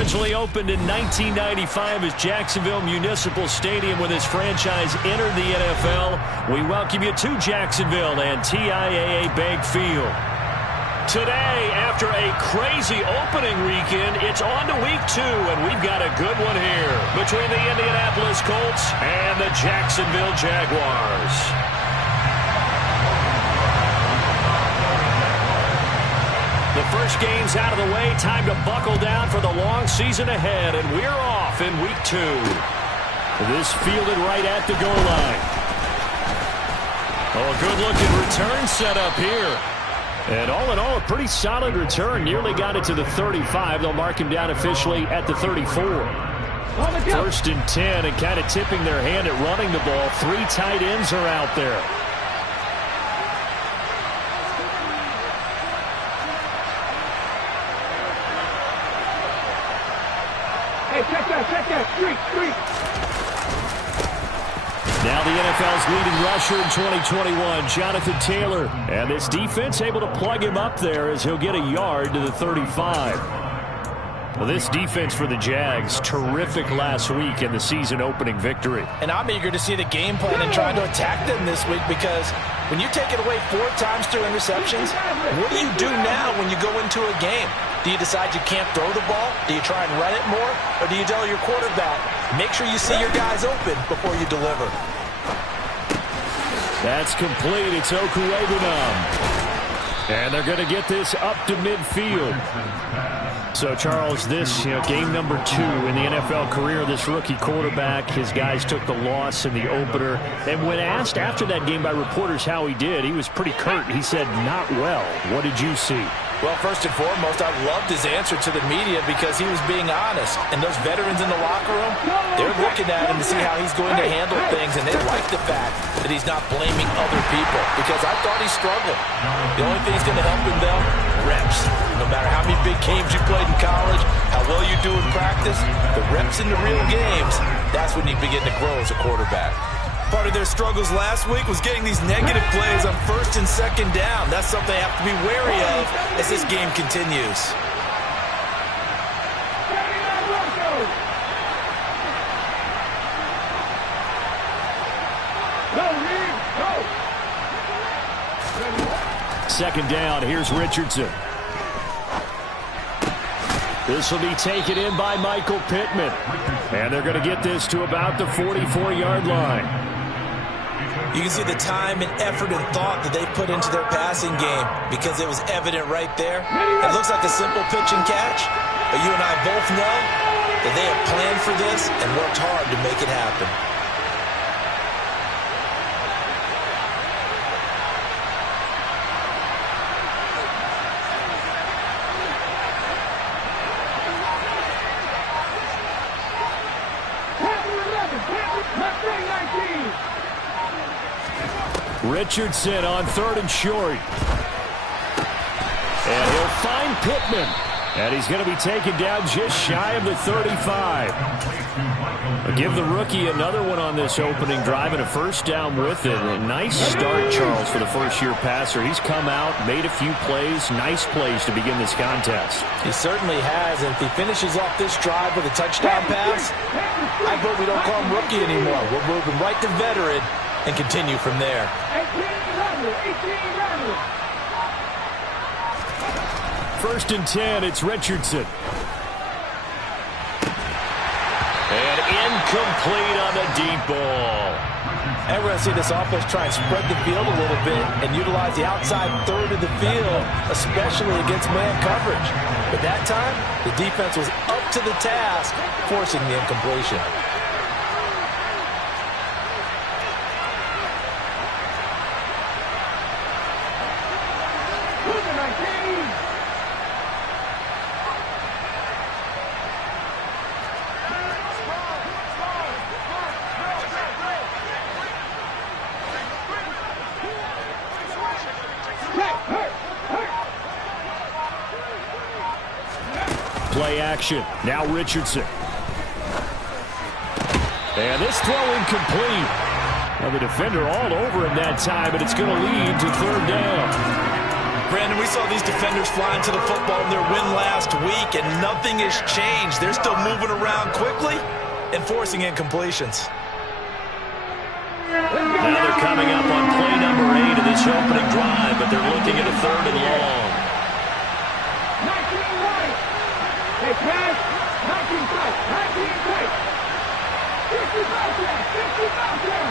Originally opened in 1995 as Jacksonville Municipal Stadium when this franchise entered the NFL, we welcome you to Jacksonville and TIAA Bank Field. Today, after a crazy opening weekend, it's on to week 2, and we've got a good one here between the Indianapolis Colts and the Jacksonville Jaguars. The first game's out of the way. Time to buckle down for the long season ahead, and we're off in week 2. This fielded right at the goal line. Oh, a good-looking return set up here. And all in all, a pretty solid return. Nearly got it to the 35. They'll mark him down officially at the 34. First and 10, and kind of tipping their hand at running the ball. 3 tight ends are out there. Check that, streak. Now the NFL's leading rusher in 2021, Jonathan Taylor. And this defense able to plug him up there as he'll get a yard to the 35. Well, this defense for the Jags, terrific last week in the season-opening victory. And I'm eager to see the game plan and trying to attack them this week, because when you take it away 4 times through interceptions, what do you do now when you go into a game? Do you decide you can't throw the ball? Do you try and run it more? Or do you tell your quarterback, make sure you see your guys open before you deliver? That's complete. It's Okuegbunam. And they're going to get this up to midfield. So, Charles, this, game number 2 in the NFL career, this rookie quarterback, his guys took the loss in the opener. And when asked after that game by reporters how he did, he was pretty curt. He said, not well. What did you see? Well, first and foremost, I loved his answer to the media because he was being honest. And those veterans in the locker room, they're looking at him to see how he's going to handle things. And they like the fact that he's not blaming other people, because I thought he struggled. The only thing that's going to help him, though, reps. No matter how many big games you played in college, how well you do in practice, the reps in the real games, that's when you begin to grow as a quarterback. Part of their struggles last week was getting these negative plays on 1st and 2nd down. That's something they have to be wary of as this game continues. Second down, here's Richardson. This will be taken in by Michael Pittman. And they're going to get this to about the 44-yard line. You can see the time and effort and thought that they put into their passing game, because it was evident right there. It looks like a simple pitch and catch, but you and I both know that they have planned for this and worked hard to make it happen. Richardson on 3rd and short. And he'll find Pittman. And he's going to be taken down just shy of the 35. I'll give the rookie another one on this opening drive and a first down with it. A nice start, Charles, for the first-year passer. He's come out, made a few plays, nice plays to begin this contest. He certainly has. And if he finishes off this drive with a touchdown pass, I hope we don't call him rookie anymore. We'll move him right to veteran and continue from there. First and 10, it's Richardson. And incomplete on the deep ball. And we're going to see this offense try and spread the field a little bit and utilize the outside third of the field, especially against man coverage. But that time, the defense was up to the task, forcing the incompletion. Play action. Now Richardson. And this throw incomplete. Well, the defender all over him that time, but it's going to lead to 3rd down. Brandon, we saw these defenders flying to the football in their win last week, and nothing has changed. They're still moving around quickly and forcing incompletions. Now they're coming up on play number 8 of this opening drive, but they're looking at a 3rd and long. 19 right. Hey, pass. 19 tight. 19 tight. 50 back there. 50 back there.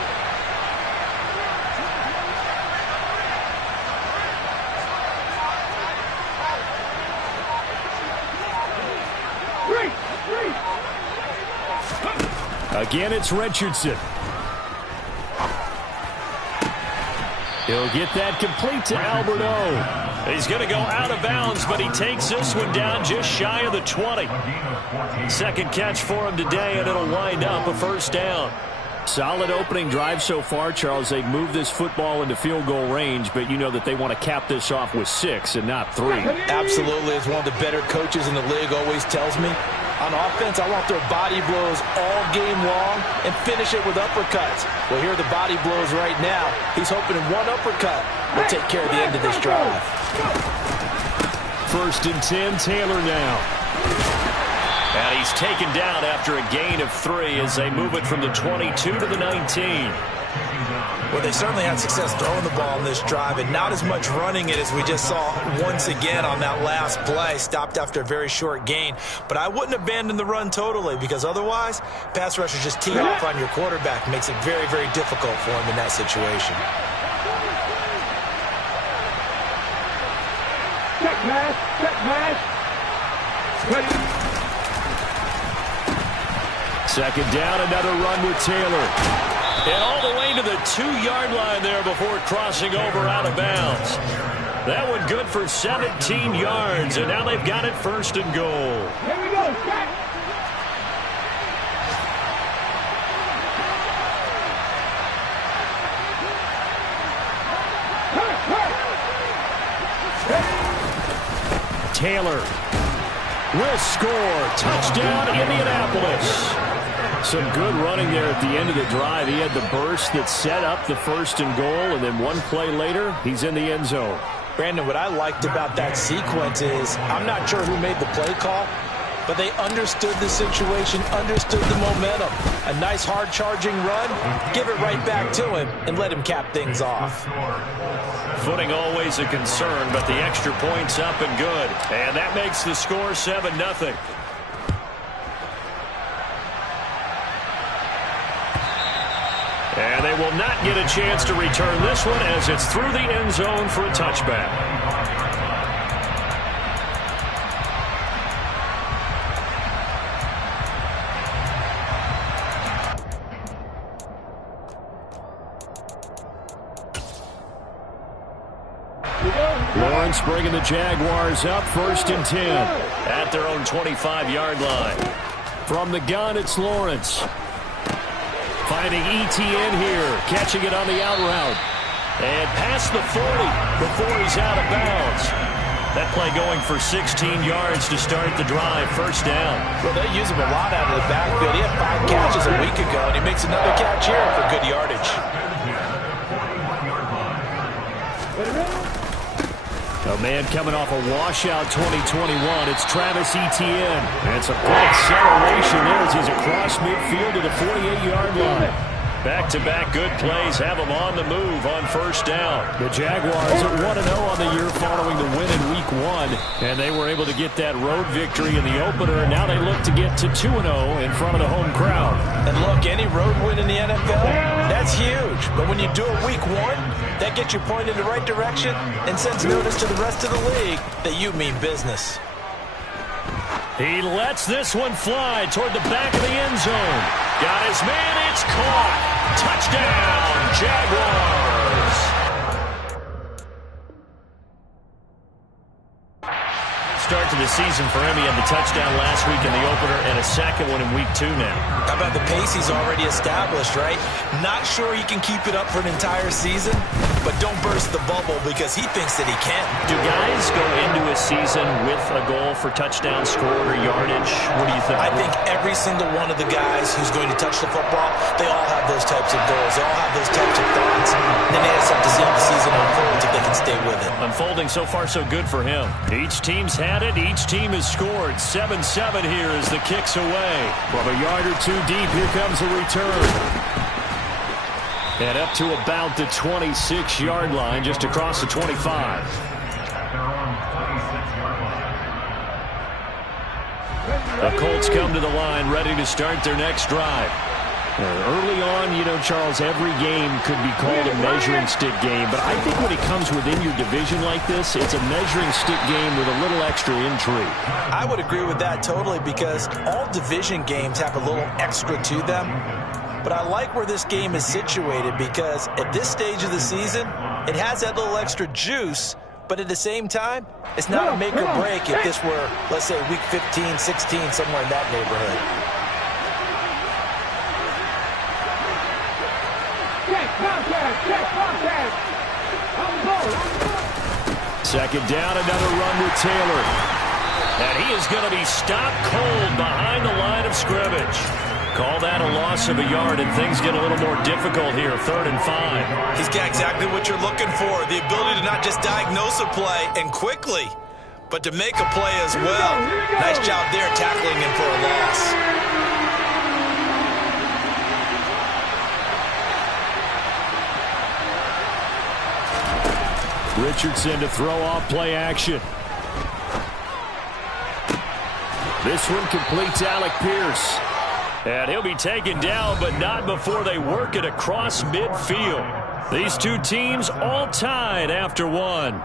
Again, it's Richardson. He'll get that complete to Alberto. He's going to go out of bounds, but he takes this one down just shy of the 20. Second catch for him today, and it'll wind up a 1st down. Solid opening drive so far, Charles. They've moved this football into field goal range, but you know that they want to cap this off with 6 and not 3. Absolutely. As one of the better coaches in the league always tells me, on offense, I want their body blows all game long and finish it with uppercuts. Well, here are the body blows right now. He's hoping in one uppercut will take care of the end of this drive. 1st and 10, Taylor now. And he's taken down after a gain of 3 as they move it from the 22 to the 19. Well, they certainly had success throwing the ball in this drive and not as much running it as we just saw once again on that last play. Stopped after a very short gain. But I wouldn't abandon the run totally, because otherwise, pass rushers just tee off on your quarterback. Makes it very, very difficult for him in that situation. Check pass. Check pass. Second down, another run with Taylor. And all the way to the 2-yard line there before crossing over out of bounds. That one good for 17 yards, and now they've got it 1st and goal. Here we go, set. Taylor will score. Touchdown, Indianapolis. Some good running there at the end of the drive. He had the burst that set up the 1st and goal, and then one play later, he's in the end zone. Brandon, what I liked about that sequence is I'm not sure who made the play call, but they understood the situation, understood the momentum. A nice hard-charging run, give it right back to him, and let him cap things off. Footing always a concern, but the extra point's up and good. And that makes the score 7-0. And they will not get a chance to return this one as it's through the end zone for a touchback. Lawrence bringing the Jaguars up 1st and 10 at their own 25-yard line. From the gun, it's Lawrence. Finding ETN here, catching it on the out route. And past the 40 before he's out of bounds. That play going for 16 yards to start the drive, 1st down. Well, they use him a lot out of the backfield. He had 5 catches a week ago, and he makes another catch here for good yardage. A man coming off a washout 2021. It's Travis Etienne. And it's a good acceleration there as he's across midfield to the 48-yard line. Back-to-back good plays have them on the move on 1st down. The Jaguars are 1-0 on the year following the win in Week 1. And they were able to get that road victory in the opener. And now they look to get to 2-0 in front of the home crowd. And look, any road win in the NFL, that's huge. But when you do it Week 1, that gets you pointed in the right direction and sends notice to the rest of the league that you mean business. He lets this one fly toward the back of the end zone. Got his man, it's caught. Touchdown, Jaguars. Start to the season for him. He had the touchdown last week in the opener and a second one in Week 2 now. How about the pace he's already established, right? Not sure he can keep it up for an entire season, but don't burst the bubble because he thinks that he can. Do guys go into a season with a goal for touchdown scored or yardage? What do you think? I think every single one of the guys who's going to touch the football, they all have those types of goals. They all have those types of thoughts. Then they just have to see how the season unfolds if they can can stay with it. Unfolding so far so good for him. Each team's had it. Each team has scored. 7-7 here as the kick's away. From a yard or two deep, here comes a return. And up to about the 26-yard line, just across the 25. The Colts come to the line, ready to start their next drive. Early on, you know, Charles, every game could be called a measuring stick game. But I think when it comes within your division like this, it's a measuring stick game with a little extra intrigue. I would agree with that totally, because all division games have a little extra to them. But I like where this game is situated, because at this stage of the season, it has that little extra juice. But at the same time, it's not a make or break if this were, let's say, week 15, 16, somewhere in that neighborhood. Second down, another run with Taylor. And he is going to be stopped cold behind the line of scrimmage. Call that a loss of a yard, and things get a little more difficult here, 3rd and 5. He's got exactly what you're looking for, the ability to not just diagnose a play and quickly, but to make a play as well. Nice job there tackling him for a loss. Richardson to throw off play action. This one completes Alec Pierce. And he'll be taken down, but not before they work it across midfield. These two teams all tied after one.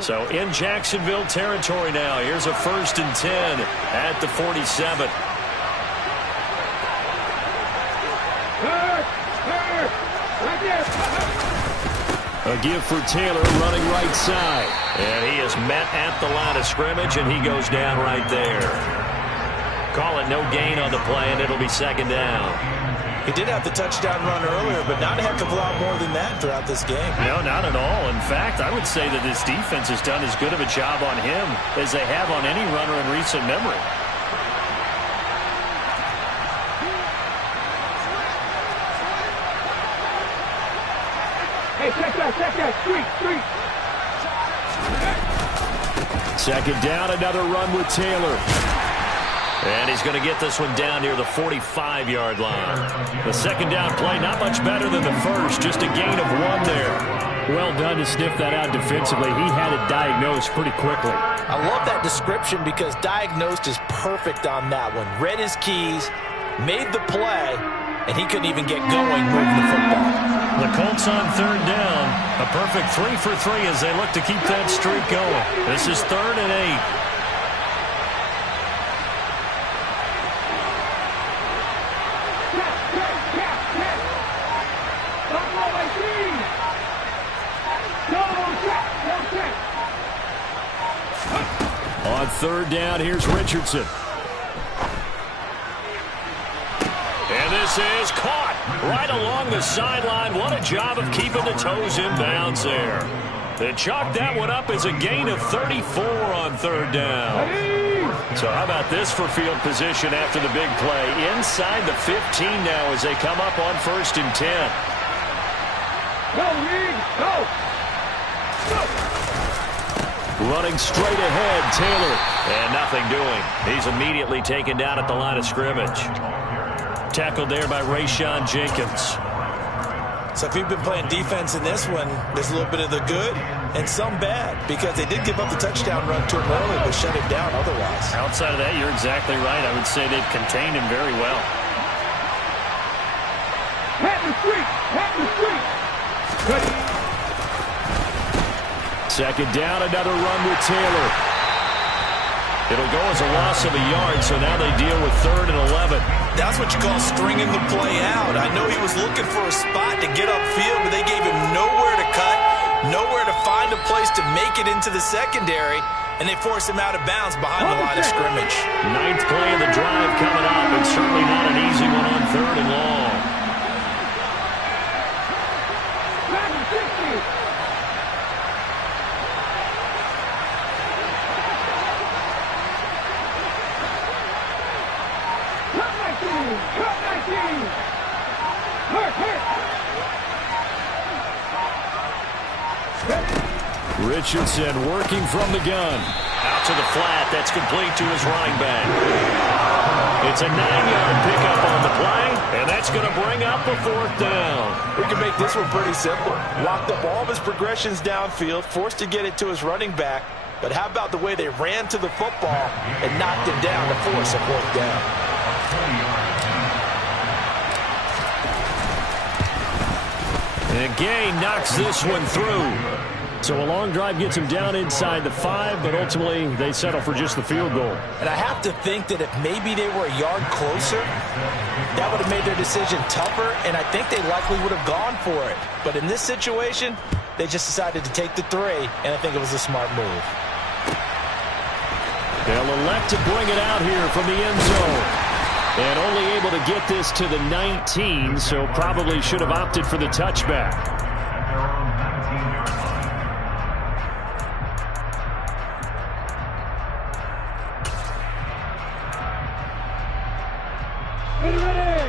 So in Jacksonville territory now. Here's a 1st and 10 at the 47. A give for Taylor running right side. And he is met at the line of scrimmage, and he goes down right there. Call it no gain on the play, and it'll be 2nd down. He did have the touchdown run earlier, but not a heck of a lot more than that throughout this game. No, not at all. In fact, I would say that this defense has done as good of a job on him as they have on any runner in recent memory. Hey, check that, street. 2nd down, another run with Taylor. And he's going to get this one down near the 45-yard line. The 2nd down play, not much better than the first, just a gain of 1 there. Well done to sniff that out defensively. He had it diagnosed pretty quickly. I love that description, because diagnosed is perfect on that one. Read his keys, made the play, and he couldn't even get going moving the football. The Colts on 3rd down. A perfect 3 for 3 as they look to keep that streak going. This is 3rd and 8. On 3rd down, here's Richardson. And this is caught right along the sideline. What a job of keeping the toes in bounds there. They chalked that one up as a gain of 34 on 3rd down. So how about this for field position after the big play? Inside the 15 now as they come up on 1st and 10. Go, Reed, go! Running straight ahead, Taylor. And nothing doing. He's immediately taken down at the line of scrimmage. Tackled there by Rayshon Jenkins. So if you've been playing defense in this one, there's a little bit of the good and some bad, because they did give up the touchdown run to him early, but shut him down otherwise. Outside of that, you're exactly right. I would say they've contained him very well. Pat the street! Ready. 2nd down, another run with Taylor. It'll go as a loss of a yard, so now they deal with 3rd and 11. That's what you call stringing the play out. I know he was looking for a spot to get upfield, but they gave him nowhere to cut, nowhere to find a place to make it into the secondary, and they forced him out of bounds behind the line of scrimmage. 9th play of the drive coming up, and certainly not an easy one on 3rd and long. Richardson working from the gun. Out to the flat. That's complete to his running back. It's a 9-yard pickup on the play, and that's going to bring up a 4th down. We can make this one pretty simple. Locked up all of his progressions downfield, forced to get it to his running back. But how about the way they ran to the football and knocked him down to force a 4th down? And Gay knocks this one through. So a long drive gets him down inside the 5, but ultimately they settle for just the field goal. And I have to think that if maybe they were a yard closer, that would have made their decision tougher, and I think they likely would have gone for it. But in this situation, they just decided to take the 3, and I think it was a smart move. They'll elect to bring it out here from the end zone. And only able to get this to the 19, so probably should have opted for the touchback.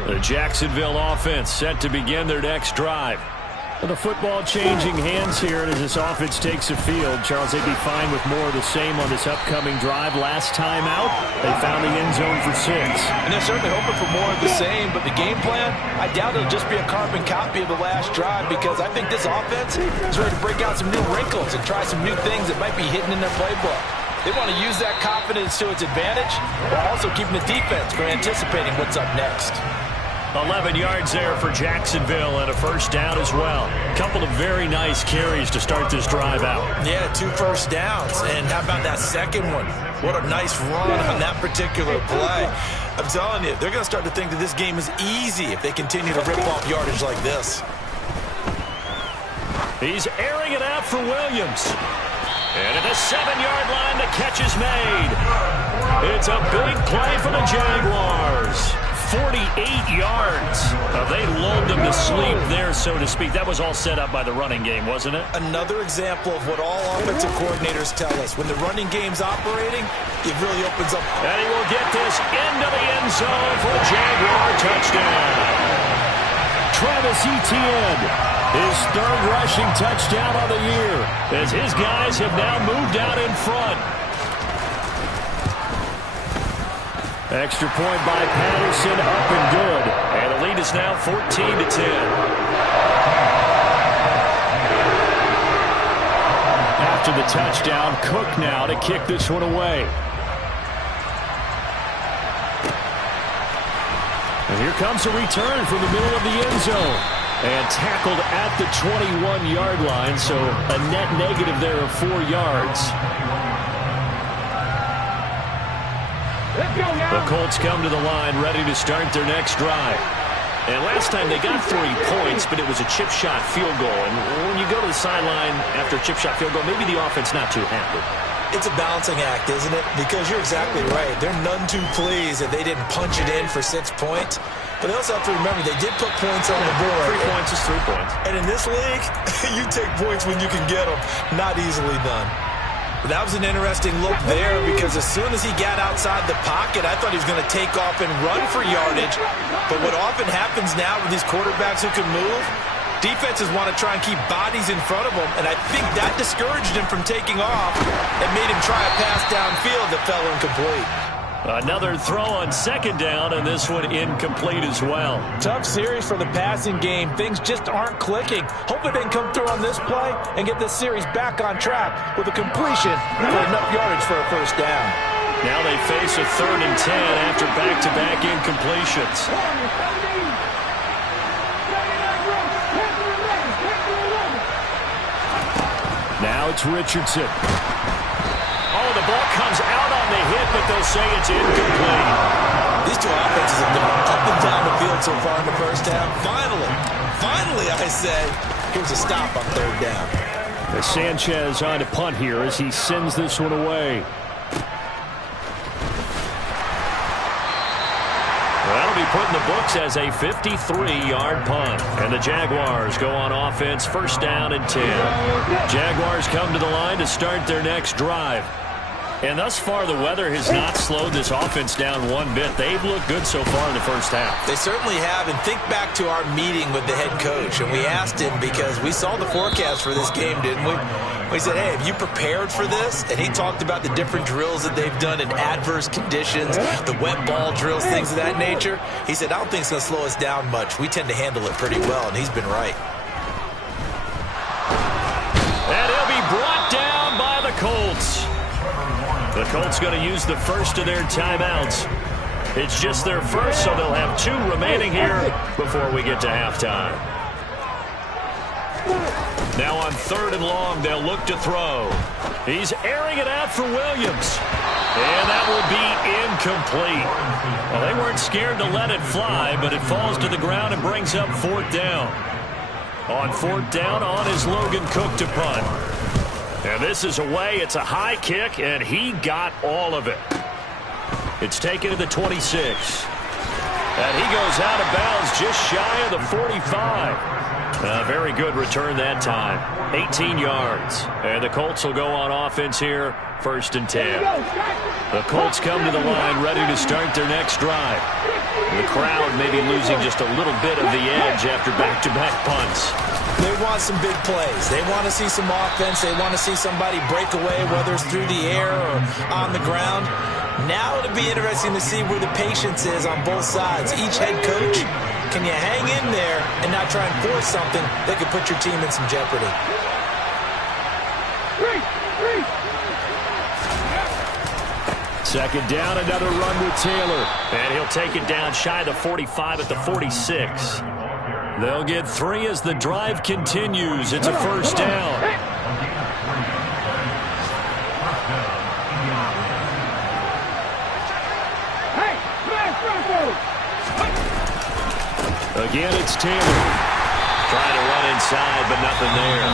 The Jacksonville offense set to begin their next drive. The football changing hands here, and as this offense takes the field, Charles, they'd be fine with more of the same on this upcoming drive. Last time out, they found the end zone for 6. And they're certainly hoping for more of the same, but the game plan, I doubt it'll just be a carbon copy of the last drive, because I think this offense is ready to break out some new wrinkles and try some new things that might be hidden in their playbook. They want to use that confidence to its advantage, while also keeping the defense from anticipating what's up next. 11 yards there for Jacksonville and a 1st down as well. A couple of very nice carries to start this drive out. Yeah, 2 first downs. And how about that second one? What a nice run on that particular play. I'm telling you, they're going to start to think that this game is easy if they continue to rip off yardage like this. He's airing it out for Williams. And at the 7-yard line, the catch is made. It's a big play for the Jaguars. 48 yards. They lulled them to sleep there, so to speak. That was all set up by the running game, wasn't it? Another example of what all offensive coordinators tell us. When the running game's operating, it really opens up. And he will get this into the end zone for a Jaguar touchdown. Travis Etienne, his 3rd rushing touchdown on the year, as his guys have now moved out in front. Extra point by Patterson, up and good. And the lead is now 14-10. After the touchdown, Cook now to kick this one away. And here comes a return from the middle of the end zone. And tackled at the 21-yard line, so a net negative there of 4 yards. The Colts come to the line ready to start their next drive. And last time they got 3 points, but it was a chip shot field goal. And when you go to the sideline after a chip shot field goal, maybe the offense not too happy. It's a balancing act, isn't it? Because you're exactly right. They're none too pleased that they didn't punch it in for 6 points. But they also have to remember they did put points on the board. 3 points is 3 points. And in this league, you take points when you can get them. Not easily done. But that was an interesting look there, because as soon as he got outside the pocket, I thought he was going to take off and run for yardage. But what often happens now with these quarterbacks who can move, defenses want to try and keep bodies in front of them, and I think that discouraged him from taking off and made him try a pass downfield that fell incomplete. Another throw on 2nd down, and this one incomplete as well. Tough series for the passing game. Things just aren't clicking. Hopefully they can come through on this play and get this series back on track with a completion for enough yardage for a 1st down. Now they face a 3rd and 10 after back-to-back incompletions. Now it's Richardson. Oh, the ball comes out on the hit, but they'll say it's incomplete. These two offenses have gone up and down the field so far in the 1st half. Finally, I say, here's a stop on 3rd down. Sanchez on to punt here as he sends this one away. That'll be put in the books as a 53-yard punt. And the Jaguars go on offense, 1st down and 10. Jaguars come to the line to start their next drive. And thus far, the weather has not slowed this offense down one bit. They've looked good so far in the first half. They certainly have. And think back to our meeting with the head coach. And we asked him, because we saw the forecast for this game, didn't we? We said, hey, have you prepared for this? And he talked about the different drills that they've done in adverse conditions, the wet ball drills, things of that nature. He said, I don't think it's going to slow us down much. We tend to handle it pretty well, and he's been right. And he'll be brought down by the Colts. The Colts going to use the first of their timeouts. It's just their first, so they'll have 2 remaining here before we get to halftime. Now on 3rd and long, they'll look to throw. He's airing it out for Williams. And that will be incomplete. Well, they weren't scared to let it fly, but it falls to the ground and brings up 4th down. On 4th down, on is Logan Cook to punt. And this is away. It's a high kick, and he got all of it. It's taken to the 26. And he goes out of bounds just shy of the 45. Very good return that time. 18 yards. And the Colts will go on offense here, 1st and 10. The Colts come to the line ready to start their next drive. The crowd may be losing just a little bit of the edge after back-to-back punts. They want some big plays. They want to see some offense. They want to see somebody break away, whether it's through the air or on the ground. Now it'll be interesting to see where the patience is on both sides. Each head coach, can you hang in there and not try and force something that could put your team in some jeopardy? Second down, another run with Taylor. And he'll take it down shy of the 45 at the 46. They'll get 3 as the drive continues. It's a 1st down. Again, it's Taylor. Trying to run inside, but nothing there.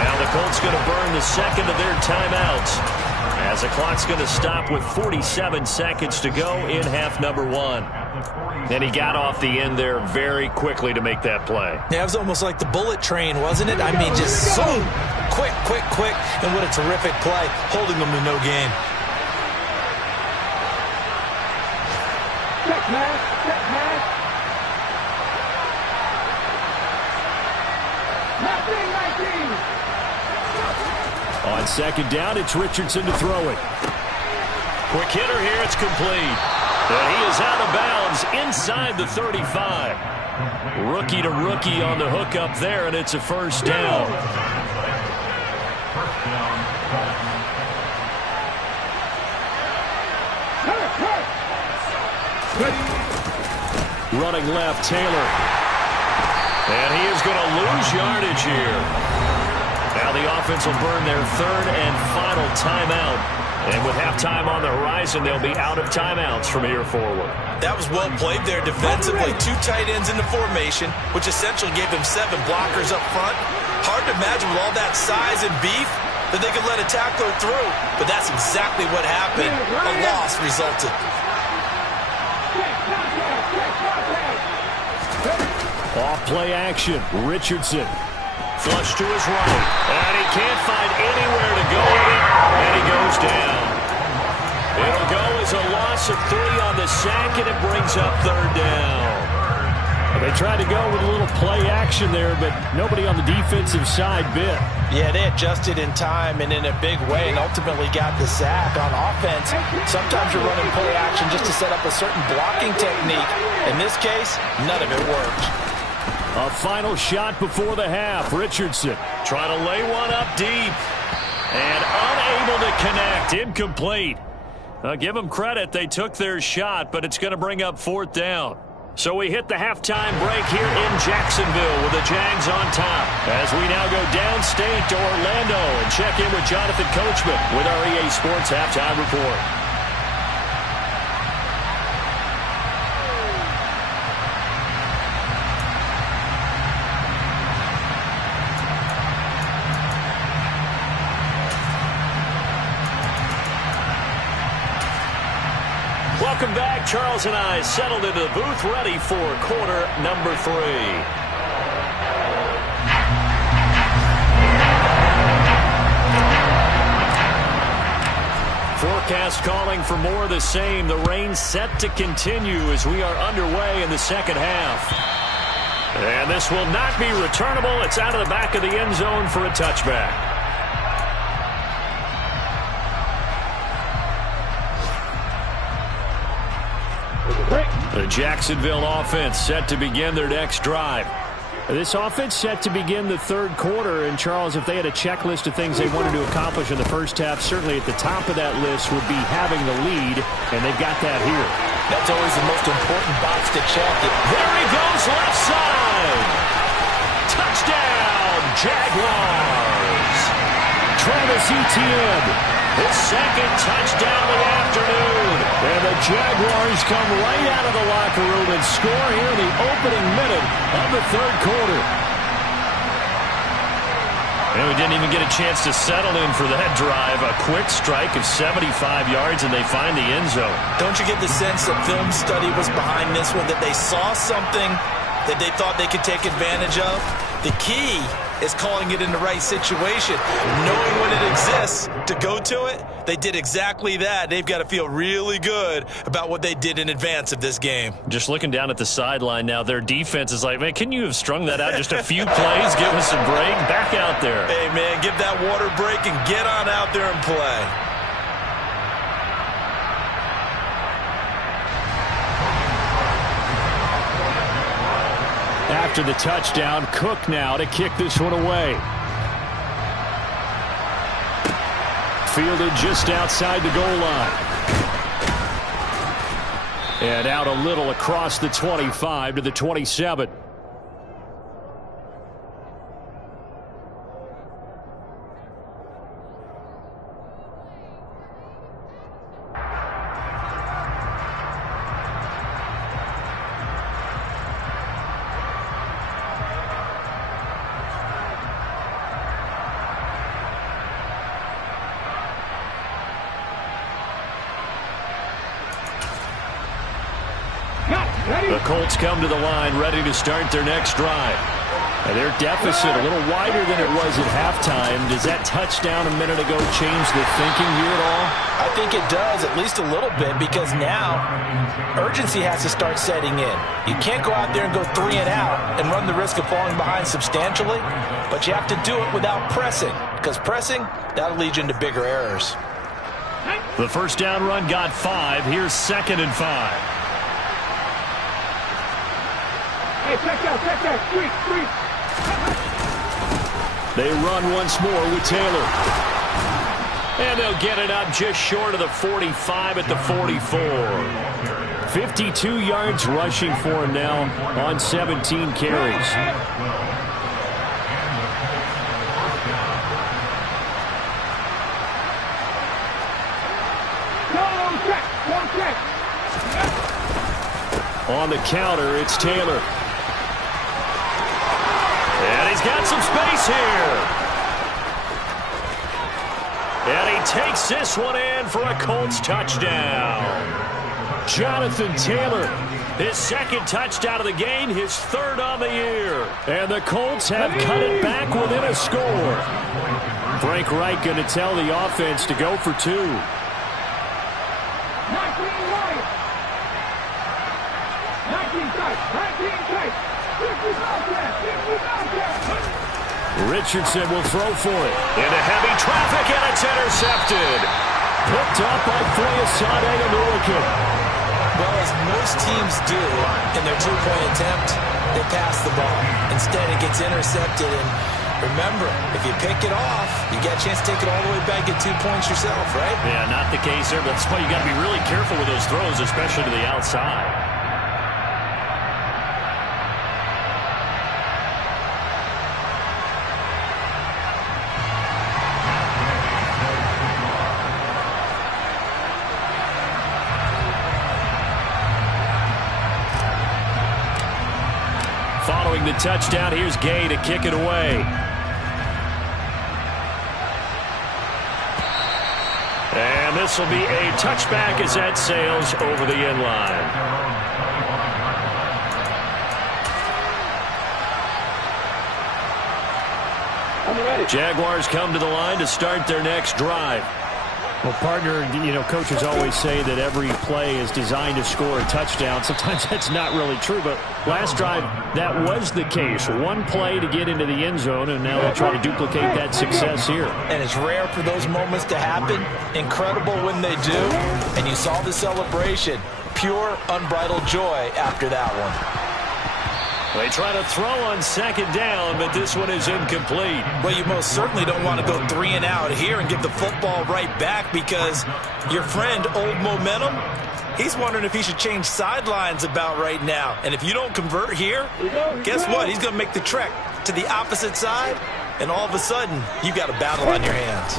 Now the Colts going to burn the second of their timeouts, as the clock's going to stop with 47 seconds to go in half number 1. And he got off the end there very quickly to make that play. Yeah, it was almost like the bullet train, wasn't it? I mean, just so quick, and what a terrific play, holding them to no gain. Check pass. On 2nd down, it's Richardson to throw it. Quick hitter here, it's complete. And he is out of bounds inside the 35. Rookie to rookie on the hook up there, and it's a 1st down. Running left, Taylor. And he is going to lose yardage here. Now the offense will burn their 3rd and final timeout. And with halftime on the horizon, they'll be out of timeouts from here forward. That was well played there defensively. 2 tight ends in the formation, which essentially gave them 7 blockers up front. Hard to imagine with all that size and beef that they could let a tackler through. But that's exactly what happened. A loss resulted. Off play action. Richardson. Flush to his right. And he can't find anywhere to go with it. And he goes down. It'll go as a loss of 3 on the sack, and it brings up 3rd down. They tried to go with a little play action there, but nobody on the defensive side bit. Yeah, they adjusted in time and in a big way and ultimately got the sack. On offense, sometimes you're running play action just to set up a certain blocking technique. In this case, none of it worked. A final shot before the half. Richardson trying to lay one up deep. And unable to connect. Incomplete. Give them credit. They took their shot, but it's going to bring up 4th down. So we hit the halftime break here in Jacksonville with the Jags on top. As we now go downstate to Orlando and check in with Jonathan Coachman with our EA Sports Halftime Report. Welcome back. Charles and I settled into the booth ready for quarter number 3. forecast calling for more of the same. The rain set to continue as we are underway in the second half. And this will not be returnable. It's out of the back of the end zone for a touchback. The Jacksonville offense set to begin their next drive. This offense set to begin the third quarter. And, Charles, if they had a checklist of things they wanted to accomplish in the first half, certainly at the top of that list would be having the lead, and they've got that here. That's always the most important box to check. There he goes, left side. Touchdown, Jaguars. Travis Etienne, his second touchdown of the afternoon. And the Jaguars come right out of the locker room and score here in the opening minute of the third quarter. And we didn't even get a chance to settle in for that drive. A quick strike of 75 yards, and they find the end zone. Don't you get the sense that film study was behind this one, that they saw something that they thought they could take advantage of? The key is calling it in the right situation, knowing when it exists to go to it. They did exactly that. They've got to feel really good about what they did in advance of this game. Just looking down at the sideline now, their defense is like, man, can you have strung that out just a few plays? Give us a break. Back out there. Hey, man, give that water break and get on out there and play. After the touchdown, Cook now to kick this one away. Fielded just outside the goal line. And out a little across the 25 to the 27. The Colts come to the line ready to start their next drive. And their deficit a little wider than it was at halftime. Does that touchdown a minute ago change the thinking here at all? I think it does, at least a little bit, because now urgency has to start setting in. You can't go out there and go 3 and out and run the risk of falling behind substantially, but you have to do it without pressing, because pressing, that'll lead you into bigger errors. The first down run got 5. Here's 2nd and 5. Hey, check that, sweet. They run once more with Taylor. And they'll get it up just short of the 45 at the 44. 52 yards rushing for him now on 17 carries. On the counter, it's Taylor. And he's got some space here. And he takes this one in for a Colts touchdown. Jonathan Taylor, his second touchdown of the game, his third on the year. And the Colts have cut it back within a score. Frank Reich going to tell the offense to go for 2. Richardson will throw for it. Into heavy traffic, and it's intercepted. Picked up by Foyesade and Milliken. Well, as most teams do in their 2-point attempt, they pass the ball. Instead, it gets intercepted. And remember, if you pick it off, you get a chance to take it all the way back, get 2 points yourself, right? Yeah, not the case there. But that's why you got to be really careful with those throws, especially to the outside. Following the touchdown, here's Gay to kick it away. And this will be a touchback as that sails over the end line. Jaguars come to the line to start their next drive. Well, partner, coaches always say that every play is designed to score a touchdown. Sometimes that's not really true, but last drive, that was the case. One play to get into the end zone, and now they'll try to duplicate that success here. And it's rare for those moments to happen. Incredible when they do. And you saw the celebration. Pure, unbridled joy after that one. They try to throw on second down, but this one is incomplete. Well, you most certainly don't want to go 3 and out here and give the football right back because your friend, Old Momentum, he's wondering if he should change sidelines about right now. And if you don't convert here, guess what? He's going to make the trek to the opposite side, and all of a sudden, you've got a battle on your hands.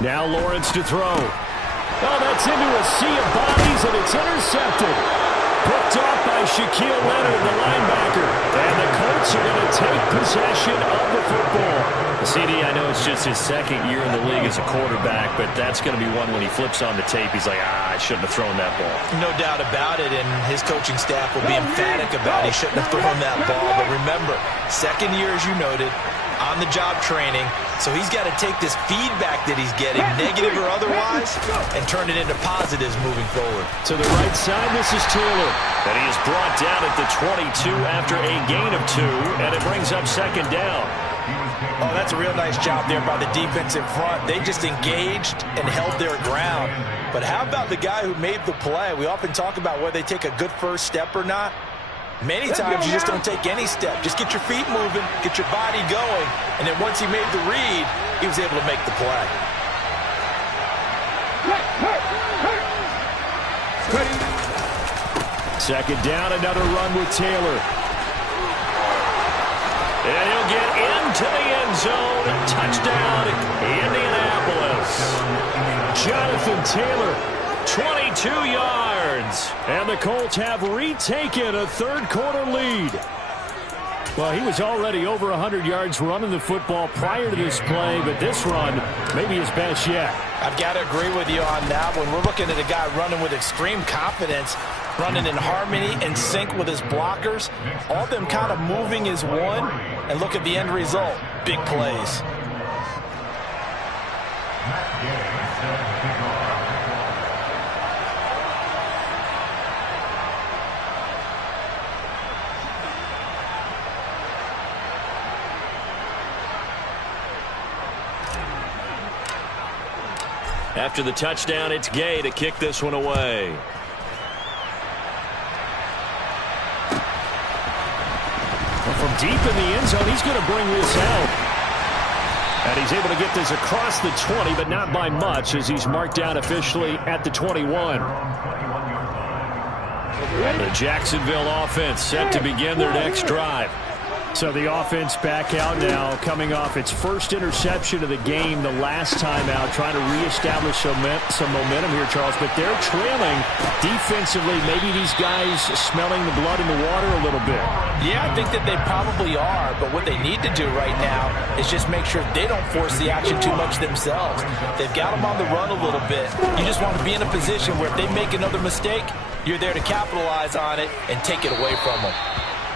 Now Lawrence to throw. Oh, that's into a sea of bodies, and it's intercepted. Picked off by Shaquille Leonard, the linebacker. And the Colts are going to take possession of the football. CD, I know it's just his second year in the league as a quarterback, but that's going to be one when he flips on the tape. He's like, I shouldn't have thrown that ball. No doubt about it, and his coaching staff will be emphatic about he shouldn't have thrown that ball. But remember, second year, as you noted, on-the-job training, so he's got to take this feedback that he's getting, negative or otherwise, and turn it into positives moving forward. To the right side, this is Taylor. And he is brought down at the 22 after a gain of 2, and it brings up second down. Oh, that's a real nice job there by the defense in front. They just engaged and held their ground. But how about the guy who made the play? We often talk about whether they take a good first step or not. Many times you just don't take any step. Just get your feet moving, get your body going, and then once he made the read, he was able to make the play. Second down, another run with Taylor. And he'll get into the end zone. Touchdown, Indianapolis. Jonathan Taylor, 22 yards. And the Colts have retaken a third-quarter lead. Well, he was already over 100 yards running the football prior to this play, but this run may be his best yet. I've got to agree with you on that one. We're looking at a guy running with extreme confidence, running in harmony and sync with his blockers. All of them kind of moving as one, and look at the end result. Big plays. After the touchdown, it's Gay to kick this one away. Well, from deep in the end zone, he's going to bring this out. And he's able to get this across the 20, but not by much, as he's marked down officially at the 21. The Jacksonville offense set to begin their next drive. So the offense back out now, coming off its first interception of the game the last time out, trying to reestablish some momentum here, Charles. But they're trailing defensively. Maybe these guys smelling the blood in the water a little bit. Yeah, I think that they probably are. But what they need to do right now is just make sure they don't force the action too much themselves. They've got them on the run a little bit. You just want to be in a position where if they make another mistake, you're there to capitalize on it and take it away from them.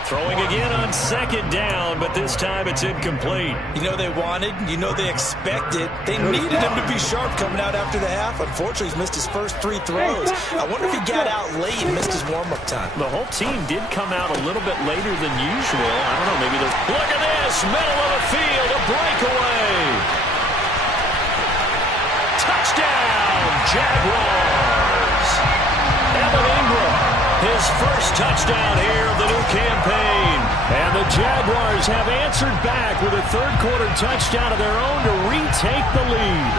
Throwing again on second down, but this time it's incomplete. You know they wanted, you know they expected. They needed him to be sharp coming out after the half. Unfortunately, he's missed his first 3 throws. I wonder if he got out late and missed his warm-up time. The whole team did come out a little bit later than usual. I don't know, maybe they're... Look at this! Middle of the field, a breakaway! Touchdown, Jaguars! Evan Ingram, his first touchdown here of the new campaign. And the Jaguars have answered back with a third-quarter touchdown of their own to retake the lead.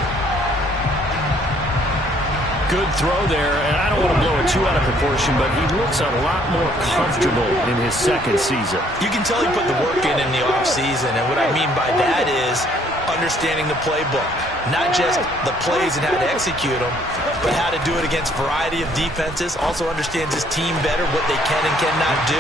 Good throw there, and I don't want to blow it too out of proportion, but he looks a lot more comfortable in his second season. You can tell he put the work in the offseason, and what I mean by that is understanding the playbook. Not just the plays and how to execute them, but how to do it against a variety of defenses. Also understands his team better, what they can and cannot do.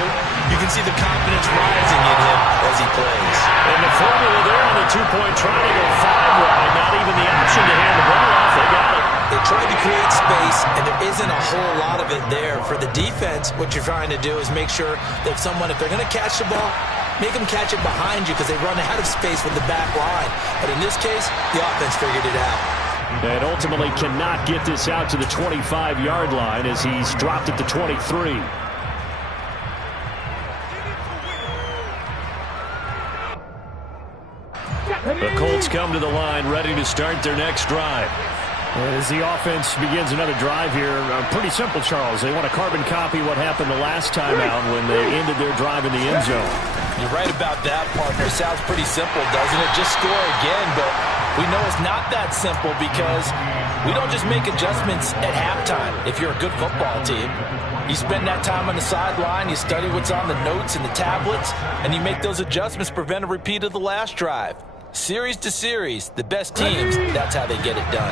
You can see the confidence rising in him as he plays. And the formula there on the two-point try to go 5 wide. Not even the option to hand the ball off. They got it. They tried to create space, and there isn't a whole lot of it there. For the defense, what you're trying to do is make sure that if they're going to catch the ball, make them catch it behind you because they run out of space with the back line. But in this case, the offense figured it out. And ultimately cannot get this out to the 25-yard line as he's dropped it to 23. The Colts come to the line ready to start their next drive. As the offense begins another drive here, pretty simple, Charles. They want to carbon copy what happened the last time out when they ended their drive in the end zone. You're right about that, partner. Sounds pretty simple, doesn't it? Just score again, but we know it's not that simple because we don't just make adjustments at halftime if you're a good football team. You spend that time on the sideline, you study what's on the notes and the tablets, and you make those adjustments to prevent a repeat of the last drive. Series to series, the best teams, that's how they get it done.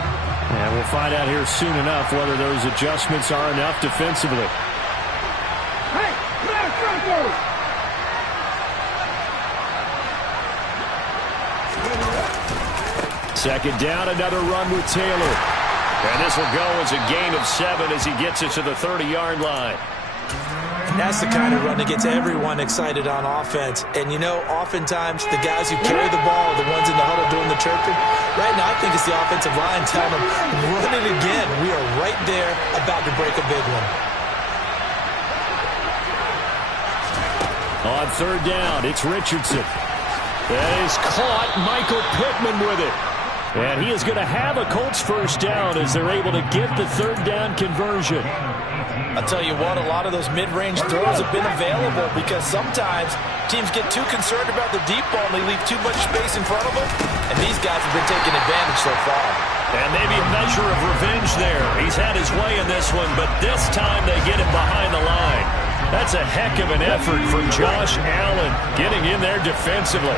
And we'll find out here soon enough whether those adjustments are enough defensively. Hey, Second down, another run with Taylor. And this will go as a gain of 7 as he gets it to the 30-yard line. And that's the kind of run that gets everyone excited on offense. And, you know, oftentimes the guys who carry the ball are the ones in the huddle doing the chirping. Right now, I think it's the offensive line telling them, run it again. We are right there about to break a big one. On third down, it's Richardson. That is caught. Michael Pittman with it. And he is going to have a Colts first down as they're able to get the third down conversion. I'll tell you what, a lot of those mid-range throws have been available because sometimes teams get too concerned about the deep ball and they leave too much space in front of them. And these guys have been taking advantage so far. And maybe a measure of revenge there. He's had his way in this one, but this time they get him behind the line. That's a heck of an effort from Josh Allen getting in there defensively.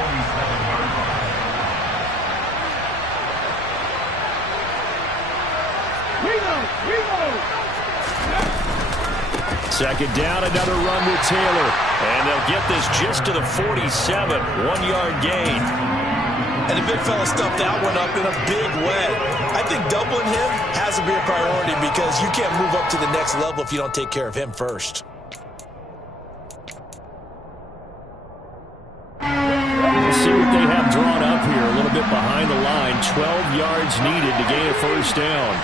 Second down, another run with Taylor. And they'll get this just to the 47, 1-yard gain. And the big fella stuffed that one up in a big way. I think doubling him has to be a priority because you can't move up to the next level if you don't take care of him first. We'll see what they have drawn up here. A little bit behind the line. 12 yards needed to gain a first down.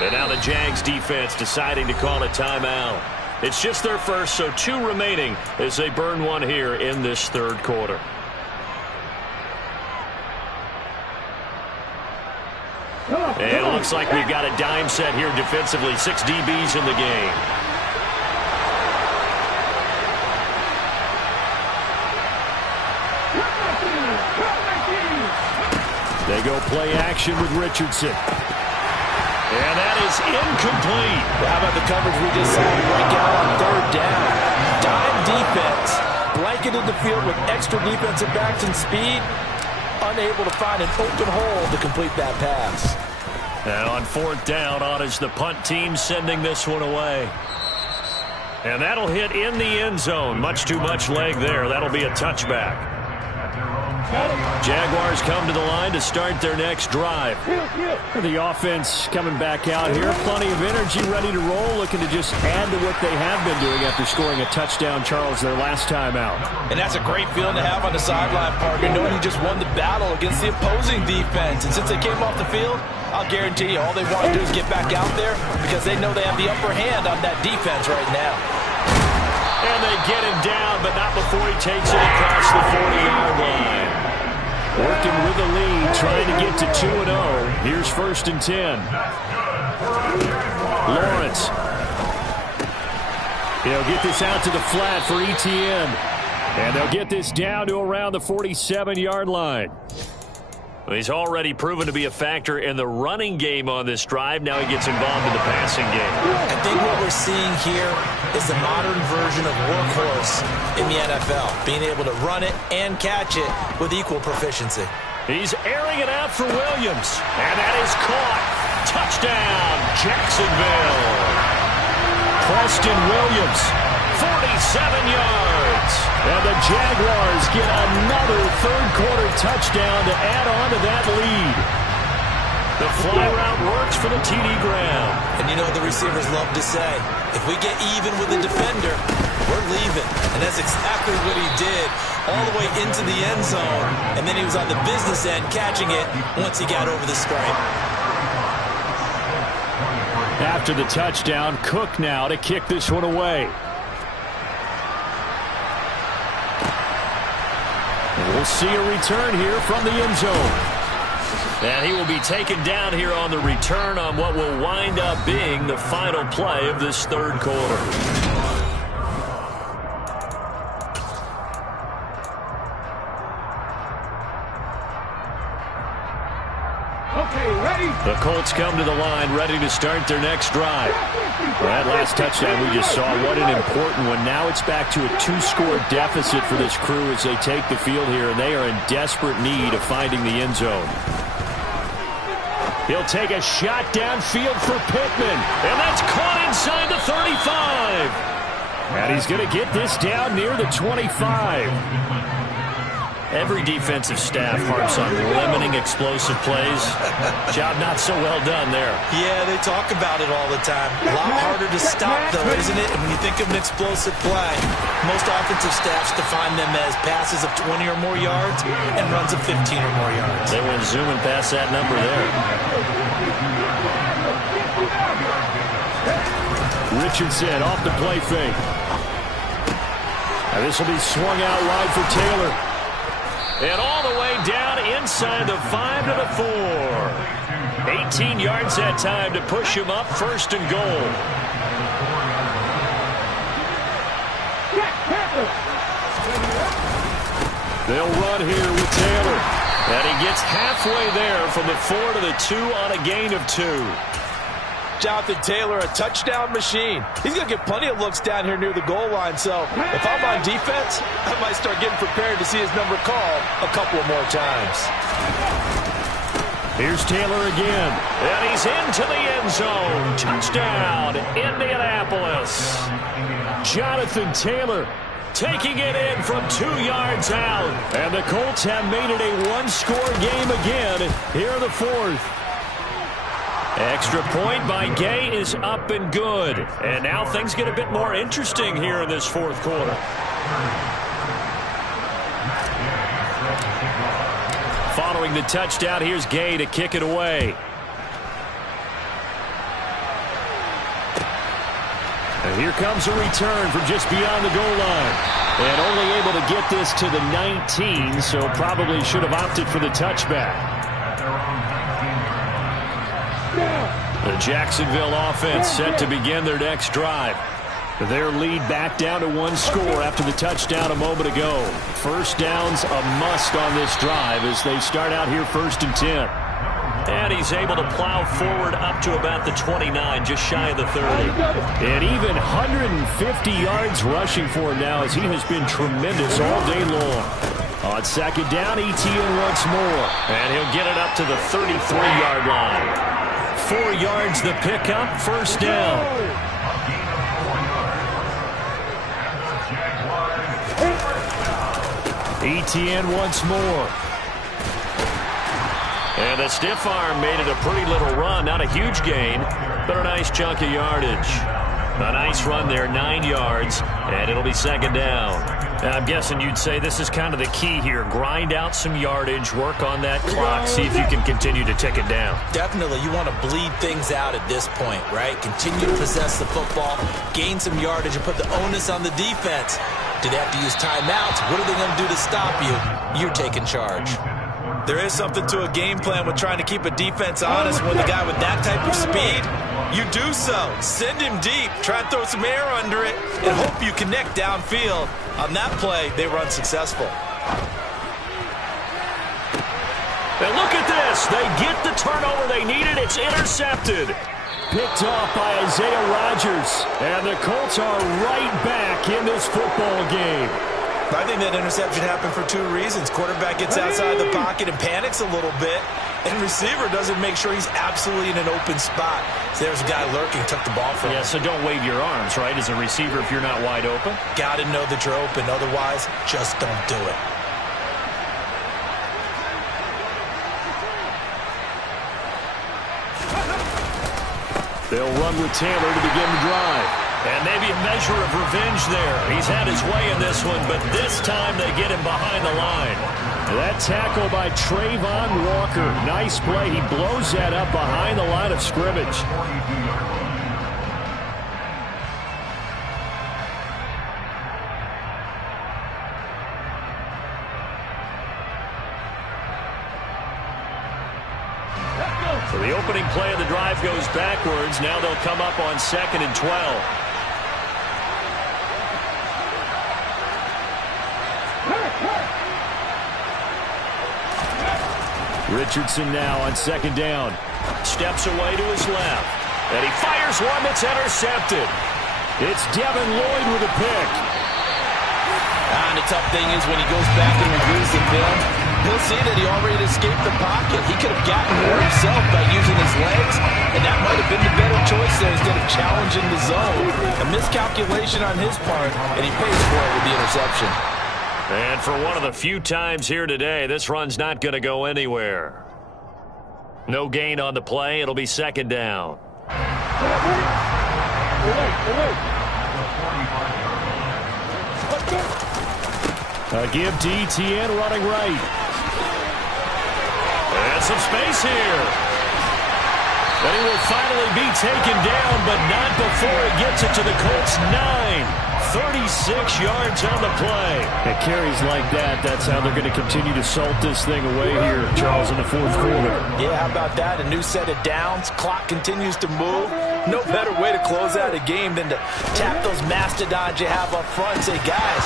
And now the Jags defense deciding to call a timeout. It's just their first, so 2 remaining as they burn one here in this third quarter. And it looks like we've got a dime set here defensively. 6 DBs in the game. They go play action with Richardson. And that is incomplete. Well, how about the coverage we just saw break out on third down? Dime defense, blanketed the field with extra defensive backs and speed, unable to find an open hole to complete that pass. And on fourth down, on is the punt team sending this one away. And that'll hit in the end zone. Much too much leg there. That'll be a touchback. Jaguars come to the line to start their next drive. The offense coming back out here. Plenty of energy, ready to roll, looking to just add to what they have been doing after scoring a touchdown, Charles, their last time out. And that's a great feeling to have on the sideline, partner, knowing you just won the battle against the opposing defense. And since they came off the field, I'll guarantee you all they want to do is get back out there because they know they have the upper hand on that defense right now. And they get him down, but not before he takes it across the 40-yard line. Working with the lead, trying to get to 2-0. Here's 1st and 10. Lawrence. He'll get this out to the flat for Etienne. And they'll get this down to around the 47-yard line. He's already proven to be a factor in the running game on this drive. Now he gets involved in the passing game. I think what we're seeing here is the modern version of workhorse in the NFL, being able to run it and catch it with equal proficiency. He's airing it out for Williams, and that is caught. Touchdown, Jacksonville. Preston Williams, 47 yards. And the Jaguars get another third-quarter touchdown to add on to that lead. The fly route works for the TD Graham. And And you know what the receivers love to say? If we get even with the defender, we're leaving. And that's exactly what he did all the way into the end zone. And then he was on the business end catching it once he got over the stripe. After the touchdown, Cook now to kick this one away. We'll see a return here from the end zone. And he will be taken down here on the return on what will wind up being the final play of this third quarter. Okay, ready? The Colts come to the line ready to start their next drive. Well, that last touchdown we just saw, what an important one. Now it's back to a 2-score deficit for this crew as they take the field here, and they are in desperate need of finding the end zone. He'll take a shot downfield for Pittman, and that's caught inside the 35. And he's going to get this down near the 25. Every defensive staff harps on limiting explosive plays. Job not so well done there. Yeah, they talk about it all the time. A lot harder to stop, though, isn't it? And when you think of an explosive play, most offensive staffs define them as passes of 20 or more yards and runs of 15 or more yards. They went zooming past that number there. Richardson off the play fake. Now this will be swung out wide for Taylor. And all the way down inside the 5 to the 4. 18 yards that time to push him up, first and goal. They'll run here with Taylor. And he gets halfway there from the 4 to the 2 on a gain of 2. Jonathan Taylor, a touchdown machine. He's going to get plenty of looks down here near the goal line. So if I'm on defense, I might start getting prepared to see his number called a couple of more times. Here's Taylor again. And he's into the end zone. Touchdown, Indianapolis. Jonathan Taylor taking it in from 2 yards out. And the Colts have made it a one-score game again here in the fourth. Extra point by Gay is up and good. And now things get a bit more interesting here in this fourth quarter. Following the touchdown, here's Gay to kick it away. And here comes a return from just beyond the goal line. And only able to get this to the 19, so probably should have opted for the touchback. The Jacksonville offense set to begin their next drive. Their lead back down to 1 score after the touchdown a moment ago. First down's a must on this drive as they start out here 1st and 10. And he's able to plow forward up to about the 29, just shy of the 30. And even 150 yards rushing for him now as he has been tremendous all day long. On second down, Etienne once more. And he'll get it up to the 33-yard line. 4 yards the pickup, first down. Etienne once more. And the stiff arm made it a pretty little run. Not a huge gain, but a nice chunk of yardage. A nice run there, 9 yards, and it'll be second down. And I'm guessing you'd say this is kind of the key here. Grind out some yardage, work on that clock, see if you can continue to tick it down. Definitely. You want to bleed things out at this point, right? Continue to possess the football, gain some yardage, and put the onus on the defense. Do they have to use timeouts? What are they going to do to stop you? You're taking charge. There is something to a game plan with trying to keep a defense honest when the guy with that type of speed, you do so. Send him deep, try and throw some air under it, and hope you connect downfield. On that play, they run successful. And look at this. They get the turnover they needed. It's intercepted. Picked off by Isaiah Rodgers. And the Colts are right back in this football game. I think that interception happened for 2 reasons. Quarterback gets outside the pocket and panics a little bit, and receiver doesn't make sure he's absolutely in an open spot. So there's a guy lurking, took the ball from him. Yeah, so don't wave your arms, right, as a receiver if you're not wide open. Got to know that you're open. Otherwise, just don't do it. They'll run with Taylor to begin the drive. And maybe a measure of revenge there. He's had his way in this one, but this time they get him behind the line. That tackle by Trayvon Walker. Nice play. He blows that up behind the line of scrimmage. So the opening play of the drive goes backwards. Now they'll come up on 2nd and 12. Richardson now on 2nd down. Steps away to his left. And he fires one that's intercepted. It's Devin Lloyd with a pick. And the tough thing is when he goes back and reviews the film, he'll see that he already escaped the pocket. He could have gotten more himself by using his legs, and that might have been the better choice there instead of challenging the zone. A miscalculation on his part, and he pays for it with the interception. And for one of the few times here today, this run's not going to go anywhere. No gain on the play. It'll be 2nd down. A give to Etienne running right. And some space here. And he will finally be taken down, but not before he gets it to the Colts 9. 36 yards on the play. It carries like that. That's how they're going to continue to salt this thing away here, Charles, in the 4th quarter. Yeah, how about that? A new set of downs. Clock continues to move. No better way to close out a game than to tap those mastodons you have up front and say, guys,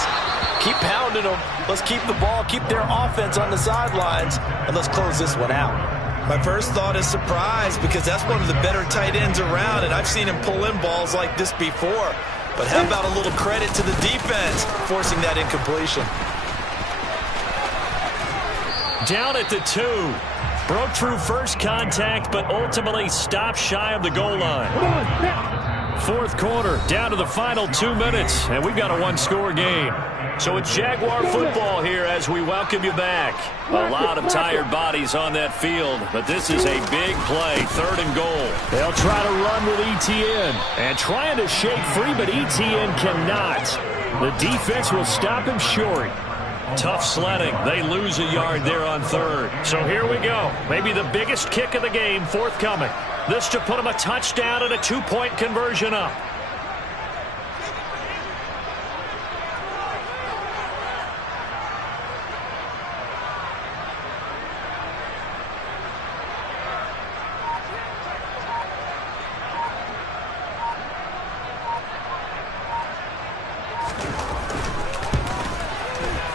keep pounding them. Let's keep the ball, keep their offense on the sidelines, and let's close this one out. My first thought is surprise, because that's one of the better tight ends around, and I've seen him pull in balls like this before. But how about a little credit to the defense forcing that incompletion? Down at the 2. Broke through first contact, but ultimately stopped shy of the goal line. 4th quarter, down to the final 2 minutes, and we've got a 1-score game. So it's Jaguar football here as we welcome you back. A lot of tired bodies on that field, but this is a big play, 3rd and goal. They'll try to run with Etienne, and trying to shake free, but Etienne cannot. The defense will stop him short. Tough sledding. They lose a yard there on 3rd. So here we go. Maybe the biggest kick of the game forthcoming. This to put them a touchdown and a 2-point conversion up.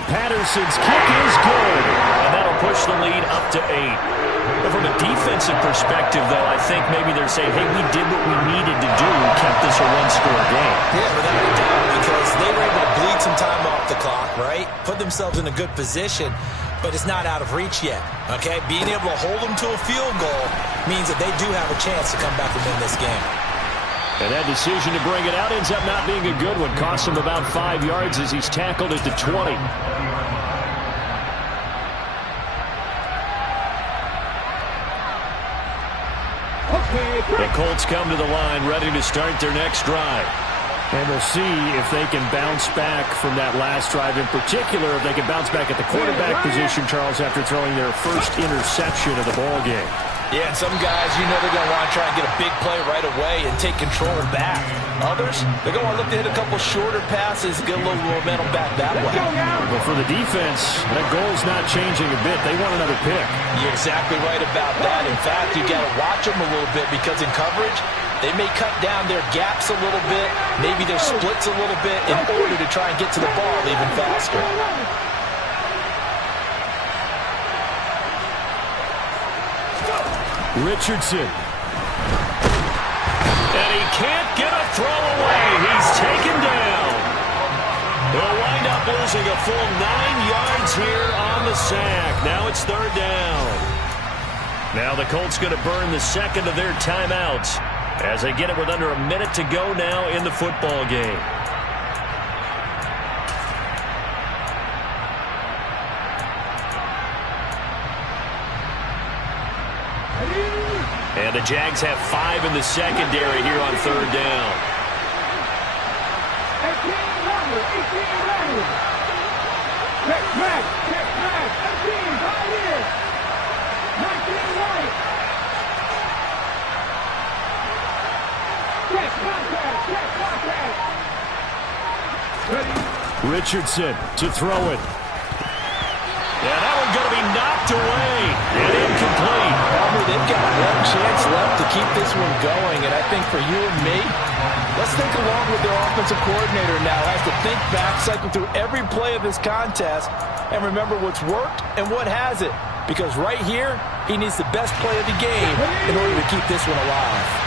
Patterson's kick is good, and that'll push the lead up to 8. But from a defensive perspective, though, I think maybe they're saying, hey, we did what we needed to do, kept this a 1-score game. Yeah, without a doubt, because they were able to bleed some time off the clock, right? Put themselves in a good position, but it's not out of reach yet, okay? Being able to hold them to a field goal means that they do have a chance to come back and win this game. And that decision to bring it out ends up not being a good one. Costs him about 5 yards as he's tackled at the 20. The Colts come to the line ready to start their next drive. And we'll see if they can bounce back from that last drive. In particular, if they can bounce back at the quarterback position, Charles, after throwing their first interception of the ball game. Yeah, and some guys, you know they're going to want to try and get a big play right away and take control back. Others, they're going to look to hit a couple shorter passes, get a little momentum back that way. But for the defense, that goal's not changing a bit. They want another pick. You're exactly right about that. In fact, you got to watch them a little bit because in coverage, they may cut down their gaps a little bit, maybe their splits a little bit in order to try and get to the ball even faster. Richardson. And he can't get a throw away. He's taken down. They'll wind up losing a full 9 yards here on the sack. Now it's 3rd down. Now the Colts going to burn the second of their timeouts as they get it with under a minute to go now in the football game. And the Jags have 5 in the secondary here on 3rd down. 18 running. Check back. 18, right here. 19 right. Check contact. Ready? Richardson to throw it. Yeah, that one's going to be knocked away and incomplete. They've got one chance left to keep this one going, and I think for you and me, let's think along with their offensive coordinator now. Has to think back, cycle through every play of this contest, and remember what's worked and what hasn't. Because right here, he needs the best play of the game in order to keep this one alive.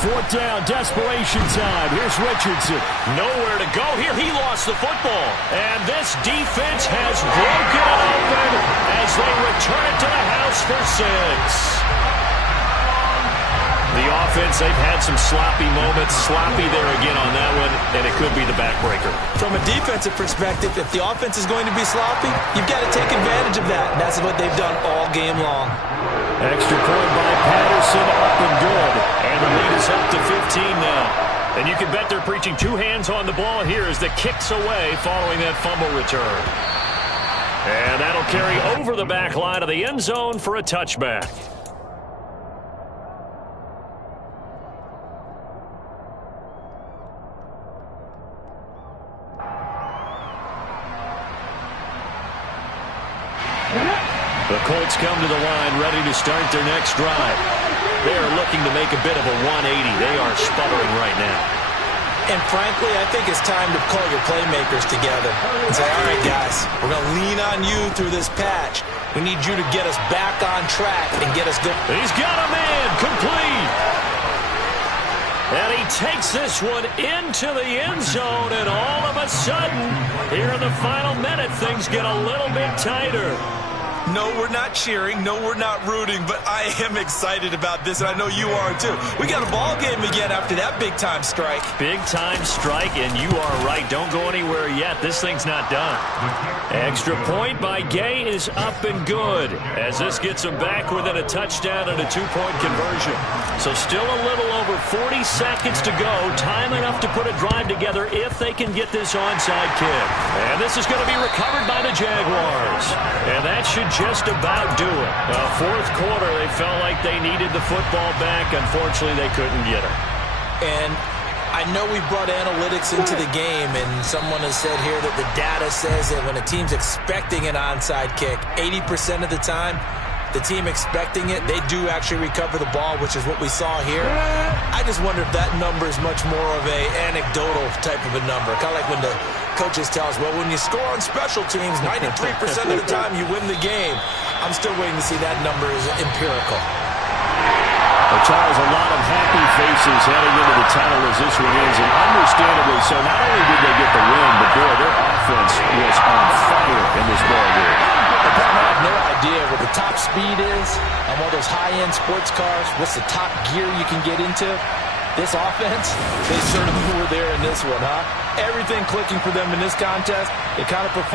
Fourth down, desperation time. Here's Richardson. Nowhere to go here. He lost the football. And this defense has broken it open as they return it to the house for 6. The offense, they've had some sloppy moments. Sloppy there again on that one, and it could be the backbreaker. From a defensive perspective, if the offense is going to be sloppy, you've got to take advantage of that. And that's what they've done all game long. Extra point by Patterson, up and good. And the lead is up to 15 now. And you can bet they're preaching 2 hands on the ball here as the kick's away following that fumble return. And that'll carry over the back line of the end zone for a touchback. The Colts come to the line ready to start their next drive. They are looking to make a bit of a 180. They are sputtering right now. And frankly, I think it's time to call your playmakers together and say, all right, guys, we're going to lean on you through this patch. We need you to get us back on track and get us good. He's got a man, complete. And he takes this one into the end zone, and all of a sudden, here in the final minute, things get a little bit tighter. No, we're not cheering. No, we're not rooting. But I am excited about this, and I know you are too. We got a ball game again after that big-time strike. Big-time strike, and you are right. Don't go anywhere yet. This thing's not done. Extra point by Gay is up and good as this gets them back within a touchdown and a 2-point conversion. So still a little over 40 seconds to go. Time enough to put a drive together if they can get this onside kick. And this is going to be recovered by the Jaguars. And that should just about do it. Fourth quarter, they felt like they needed the football back. Unfortunately, they couldn't get it. And I know we brought analytics into the game, and someone has said here that the data says that when a team's expecting an onside kick, 80% of the time, the team expecting it, they do actually recover the ball, which is what we saw here. I just wonder if that number is much more of a anecdotal type of a number. Kind of like when the coaches tell us, well, when you score on special teams, 93% of the time you win the game. I'm still waiting to see that number is empirical. Well, Charles, a lot of happy faces heading into the tunnel as this one is, and understandably so. Not only did they get the win, but boy, their offense was on fire in this ball game. I have no idea what the top speed is on one of those high-end sports cars. What's the top gear you can get into? This offense, they certainly were there in this one, huh? Everything clicking for them in this contest. They kind of performed.